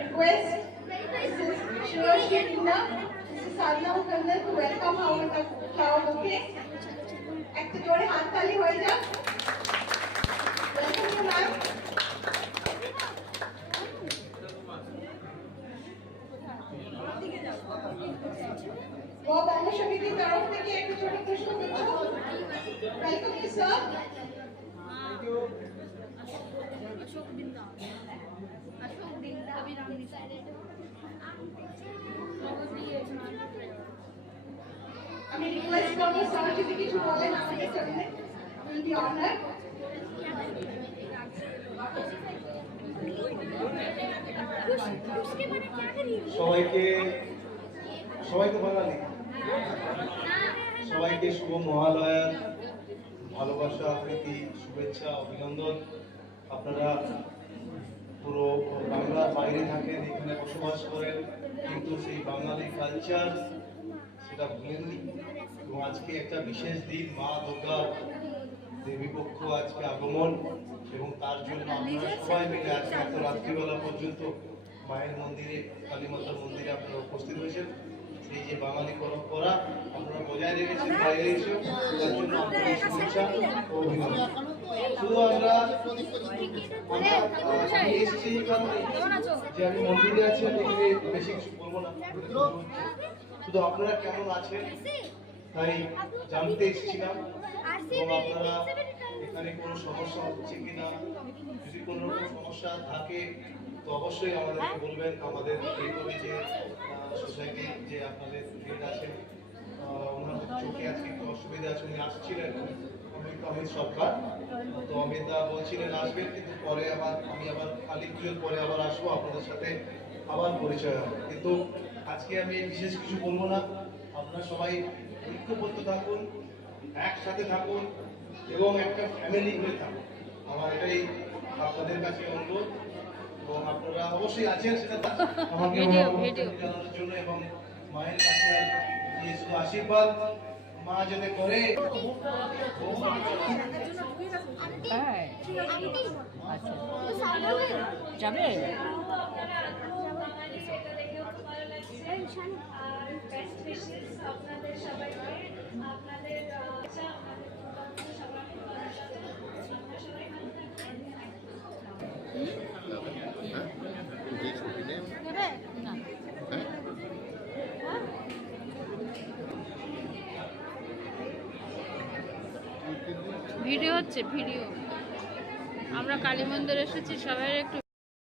request Mrs. Shiroshi Tina, Mrs. Sadhna Mukherjee to welcome her with a flower bouquet. একটা জোরে হাততালি হয়ে যাক। Welcome you, ma'am. বঙ্গ সমিতির তরফ থেকে একটা ছোট পুষ্পগুচ্ছ। Welcome you, sir. আমি রিকোয়েস্ট করবো স্যার যদি কিছু বলেন আমাদের জন্য উইল বি অনার্ড। সবাইকে বাঙালি সবাইকে শুভ মহালয়ার ভালোবাসা প্রীতি শুভেচ্ছা অভিনন্দন। আপনারা পুরো বাংলার বাইরে থাকেন, এখানে বসবাস করেন, কিন্তু সেই বাঙালি কালচার সেটা ভুলেননি। এবং আজকে একটা বিশেষ দিন, মা দুর্গা দেবীপক্ষ আজকে আগমন, এবং তার জন্য আপনারা সবাই মিলে আজকে এত রাত্রিবেলা পর্যন্ত মায়ের মন্দিরে, কালীমাতার মন্দিরে আপনারা উপস্থিত হয়েছেন। সেই যে বাঙালি পরম্পরা আপনারা বজায় রেখেছেন বাইরে এসে, তার জন্য আপনাদের শুভেচ্ছা ও অভিনন্দন। শুধু আমরা এসেছি যে আমি মন্দিরে আছি, এখানে বেশি কিছু বলবো না, শুধু আপনারা কেমন আছেন তাই জানতে এসেছিলাম। এবং আপনারা এখানে কোনো সমস্যা হচ্ছে কিনা, যদি কোনো রকম সমস্যা থাকে তো অবশ্যই আমাদেরকে বলবেন। আমাদের এই যে সোসাইটি যে আপনাদের হেড আছেন, ওনার চোখে আজকে একটু অসুবিধা আছে, উনি আসছিলেন অমিত সরকার, তো অমিতা বলছিলেন আসবেন, কিন্তু পরে আমি আবার কালী পুজোর পরে আবার আসবো, আপনাদের সাথে আবার পরিচয় হবে। কিন্তু আজকে আমি বিশেষ কিছু বলবো না, আপনারা সবাই ঐক্যবদ্ধ থাকুন, একসাথে থাকুন এবং একটা ফ্যামিলি হয়ে থাকুন, আমার এটাই আপনাদের কাছে অনুরোধ। এবং আপনারা অবশ্যই আছেন সেটা আমাকে জানানোর জন্য, এবং মায়ের কাছে শুধু আশীর্বাদ মা যাতে করে। যাবে ভিডিও হচ্ছে, ভিডিও। আমরা কালী মন্দির এসেছি, সবাই একটু